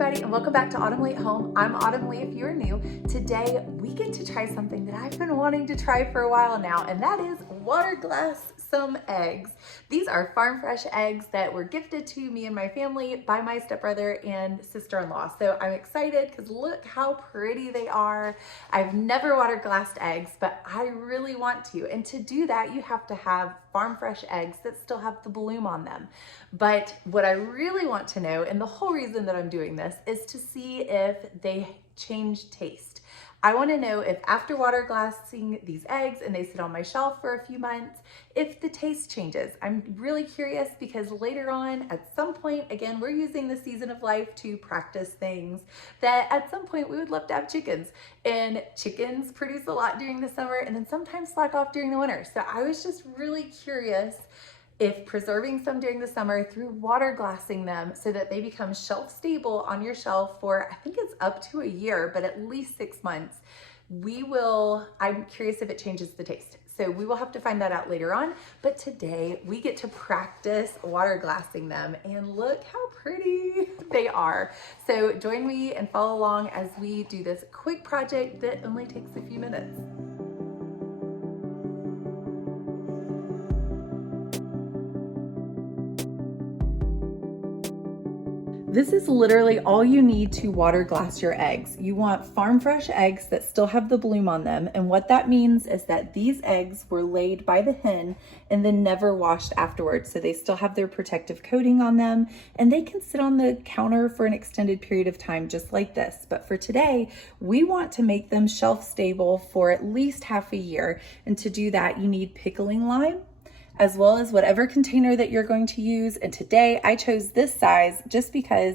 everybody, and welcome back to Autumn Leigh at Home. I'm Autumn Leigh if you're new. Today we get to try something that I've been wanting to try for a while now, and that is water glass some eggs. These are farm fresh eggs that were gifted to me and my family by my stepbrother and sister-in-law. So I'm excited because look how pretty they are. I've never water glassed eggs, but I really want to. And to do that, you have to have farm fresh eggs that still have the bloom on them. But what I really want to know, and the whole reason that I'm doing this, is to see if they change taste. I want to know if after water glassing these eggs and they sit on my shelf for a few months, if the taste changes. I'm really curious because later on, at some point, again, we're using the season of life to practice things that at some point we would love to have chickens. And chickens produce a lot during the summer and then sometimes slack off during the winter. So I was just really curious if preserving some during the summer through water glassing them so that they become shelf stable on your shelf for, I think it's up to a year, but at least 6 months, I'm curious if it changes the taste. So we will have to find that out later on. But today we get to practice water glassing them, and look how pretty they are. So join me and follow along as we do this quick project that only takes a few minutes. This is literally all you need to water glass your eggs. You want farm fresh eggs that still have the bloom on them. And what that means is that these eggs were laid by the hen and then never washed afterwards. So they still have their protective coating on them and they can sit on the counter for an extended period of time just like this. But for today, we want to make them shelf stable for at least half a year. And to do that, you need pickling lime, as well as whatever container that you're going to use. And today I chose this size just because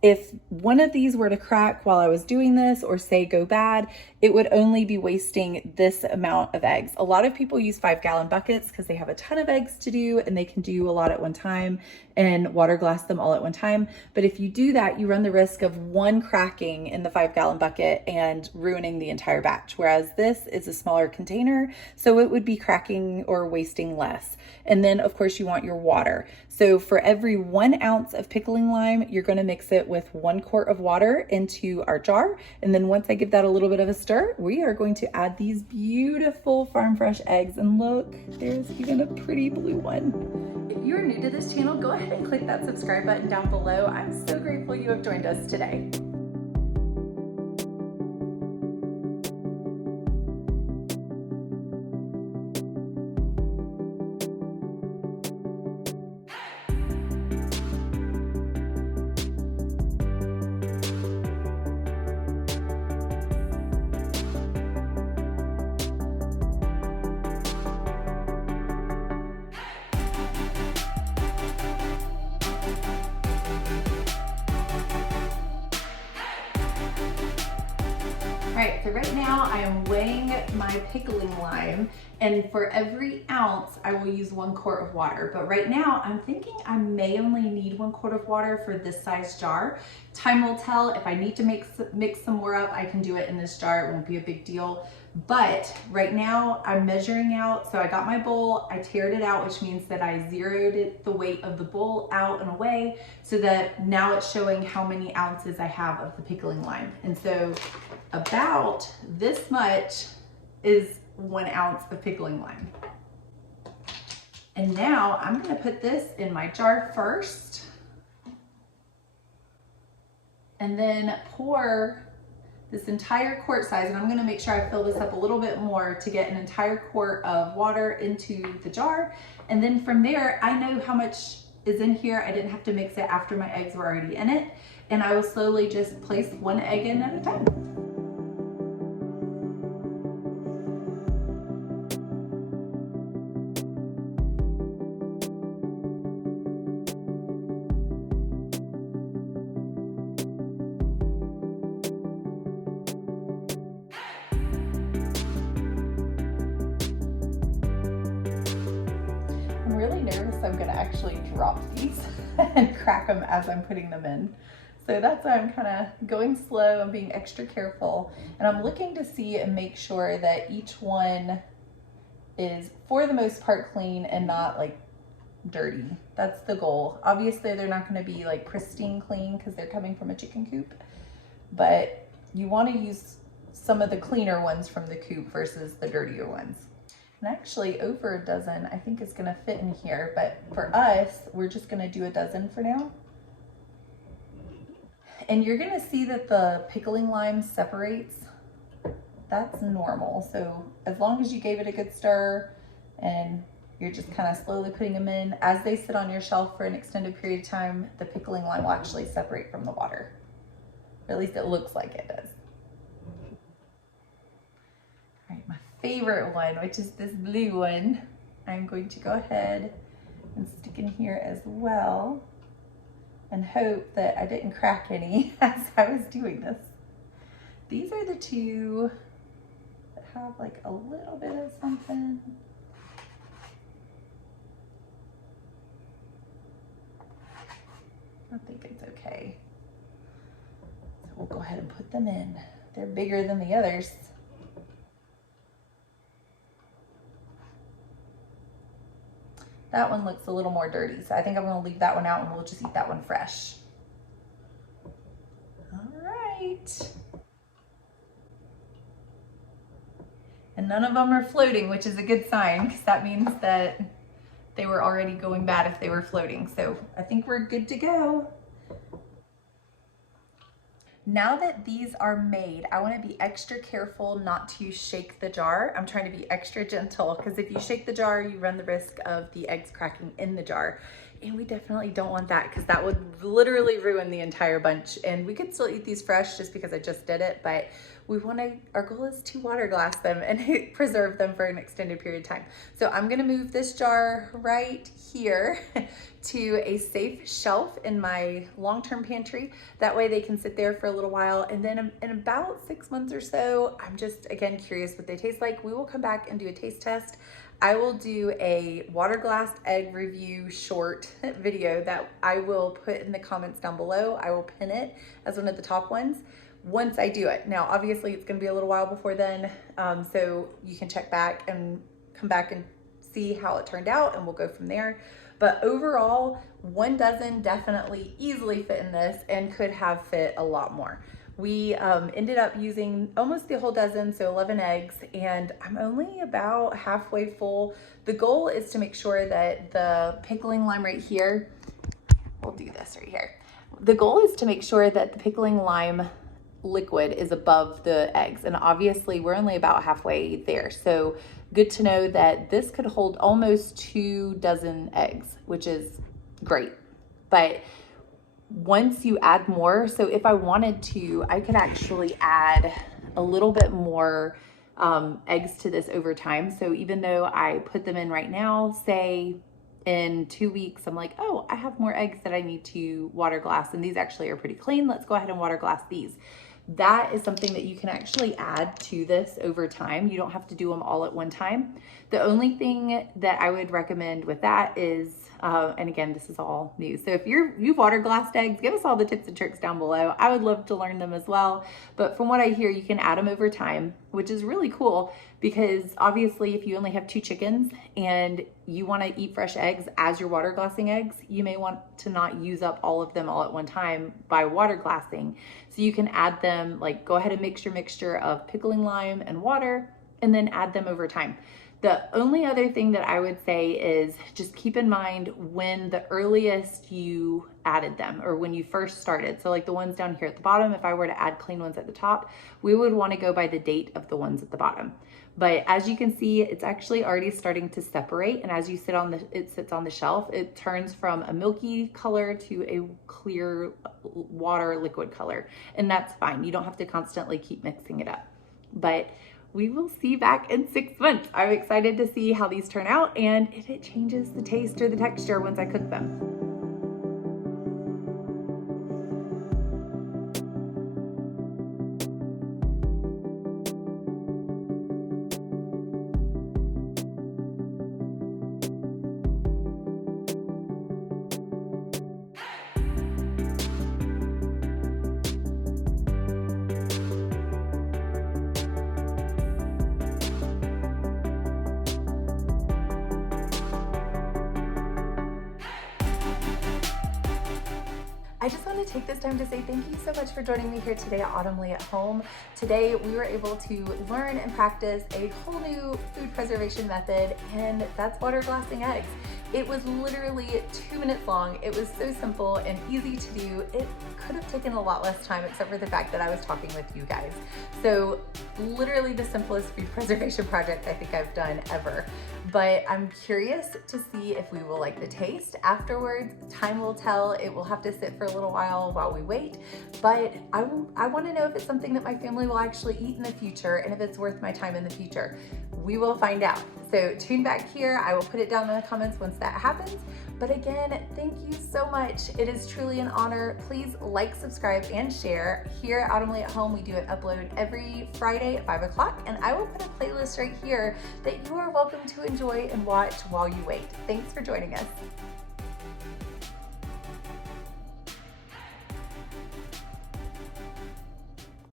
if one of these were to crack while I was doing this or say go bad, it would only be wasting this amount of eggs. A lot of people use 5-gallon buckets because they have a ton of eggs to do and they can do a lot at one time and water glass them all at one time. But if you do that, you run the risk of one cracking in the 5-gallon bucket and ruining the entire batch. Whereas this is a smaller container, so it would be cracking or wasting less. And then of course you want your water. So for every 1 ounce of pickling lime, you're gonna mix it with 1 quart of water into our jar. And then once I give that a little bit of a stir, we are going to add these beautiful farm fresh eggs. And look, there's even a pretty blue one. If you're new to this channel, go ahead and click that subscribe button down below. I'm so grateful you have joined us today. All right, so right now I am weighing my pickling lime, and for every ounce I will use 1 quart of water. But right now I'm thinking I may only need 1 quart of water for this size jar. Time will tell. If I need to mix some more up, I can do it in this jar. It won't be a big deal. But right now I'm measuring out. So I got my bowl, I tared it out, which means that I zeroed the weight of the bowl out and away so that now it's showing how many ounces I have of the pickling lime. And so about this much is 1 ounce of pickling lime. And now I'm gonna put this in my jar first and then pour this entire quart size, and I'm gonna make sure I fill this up a little bit more to get an entire quart of water into the jar. And then from there, I know how much is in here. I didn't have to mix it after my eggs were already in it. And I will slowly just place 1 egg in at a time. I'm really nervous I'm gonna actually drop these and crack them as I'm putting them in. So that's why I'm kind of going slow and being extra careful. And I'm looking to see and make sure that each one is for the most part clean and not like dirty. That's the goal. Obviously they're not going to be like pristine clean because they're coming from a chicken coop, but you want to use some of the cleaner ones from the coop versus the dirtier ones. And actually over a dozen I think is going to fit in here, but for us we're just going to do a dozen for now. And you're going to see that the pickling lime separates. That's normal. So as long as you gave it a good stir and you're just kind of slowly putting them in, as they sit on your shelf for an extended period of time, the pickling lime will actually separate from the water. Or at least it looks like it does. All right, my favorite one, which is this blue one, I'm going to go ahead and stick in here as well and hope that I didn't crack any as I was doing this. These are the two that have like a little bit of something. I think it's okay. So we'll go ahead and put them in. They're bigger than the others. That one looks a little more dirty, so I think I'm gonna leave that one out and we'll just eat that one fresh. All right. And none of them are floating, which is a good sign because that means that they were already going bad if they were floating. So I think we're good to go. Now that these are made, I want to be extra careful not to shake the jar. I'm trying to be extra gentle because if you shake the jar, you run the risk of the eggs cracking in the jar. And we definitely don't want that because that would literally ruin the entire bunch. And we could still eat these fresh just because I just did it, but our goal is to water glass them and preserve them for an extended period of time. So I'm gonna move this jar right here to a safe shelf in my long-term pantry. That way they can sit there for a little while. And then in about 6 months or so, I'm just, again, curious what they taste like. We will come back and do a taste test. I will do a Waterglass egg review short video that I will put in the comments down below. I will pin it as one of the top ones once I do it. Now, obviously it's gonna be a little while before then, so you can check back and come back and see how it turned out and we'll go from there. But overall, 1 dozen definitely easily fit in this and could have fit a lot more. We ended up using almost the whole dozen, so 11 eggs, and I'm only about halfway full. The goal is to make sure that the pickling lime right here, we'll do this right here. The goal is to make sure that the pickling lime liquid is above the eggs, and obviously we're only about halfway there. So good to know that this could hold almost 2 dozen eggs, which is great. But once you add more, so if I wanted to, I could actually add a little bit more eggs to this over time. So even though I put them in right now, say in 2 weeks, I'm like, oh, I have more eggs that I need to water glass, and these actually are pretty clean. Let's go ahead and water glass these. That is something that you can actually add to this over time. You don't have to do them all at one time. The only thing that I would recommend with that is, and again, this is all new. So if you've water glassed eggs, give us all the tips and tricks down below. I would love to learn them as well. But from what I hear, you can add them over time, which is really cool because obviously if you only have 2 chickens and you want to eat fresh eggs as you're water glassing eggs, you may want to not use up all of them all at one time by water glassing. So you can add them, like go ahead and mix your mixture of pickling lime and water and then add them over time. The only other thing that I would say is just keep in mind when the earliest you added them or when you first started. So like the ones down here at the bottom, if I were to add clean ones at the top, we would want to go by the date of the ones at the bottom. But as you can see, it's actually already starting to separate. And as you it sits on the shelf, it turns from a milky color to a clear water liquid color. And that's fine. You don't have to constantly keep mixing it up. But we will see back in 6 months. I'm excited to see how these turn out and if it changes the taste or the texture once I cook them. I just want to take this time to say thank you so much for joining me here today at Autumn Leigh at Home. Today we were able to learn and practice a whole new food preservation method, and that's water glassing eggs. It was literally 2 minutes long. It was so simple and easy to do. It could have taken a lot less time except for the fact that I was talking with you guys. So literally the simplest food preservation project I think I've done ever. But I'm curious to see if we will like the taste afterwards. Time will tell. It will have to sit for a little while we wait. But I want to know if it's something that my family will actually eat in the future and if it's worth my time in the future. We will find out. So tune back here. I will put it down in the comments once that happens. But again, thank you so much. It is truly an honor. Please like, subscribe, and share. Here at Autumn Leigh at Home, we do an upload every Friday at 5 o'clock, and I will put a playlist right here that you are welcome to enjoy and watch while you wait. Thanks for joining us.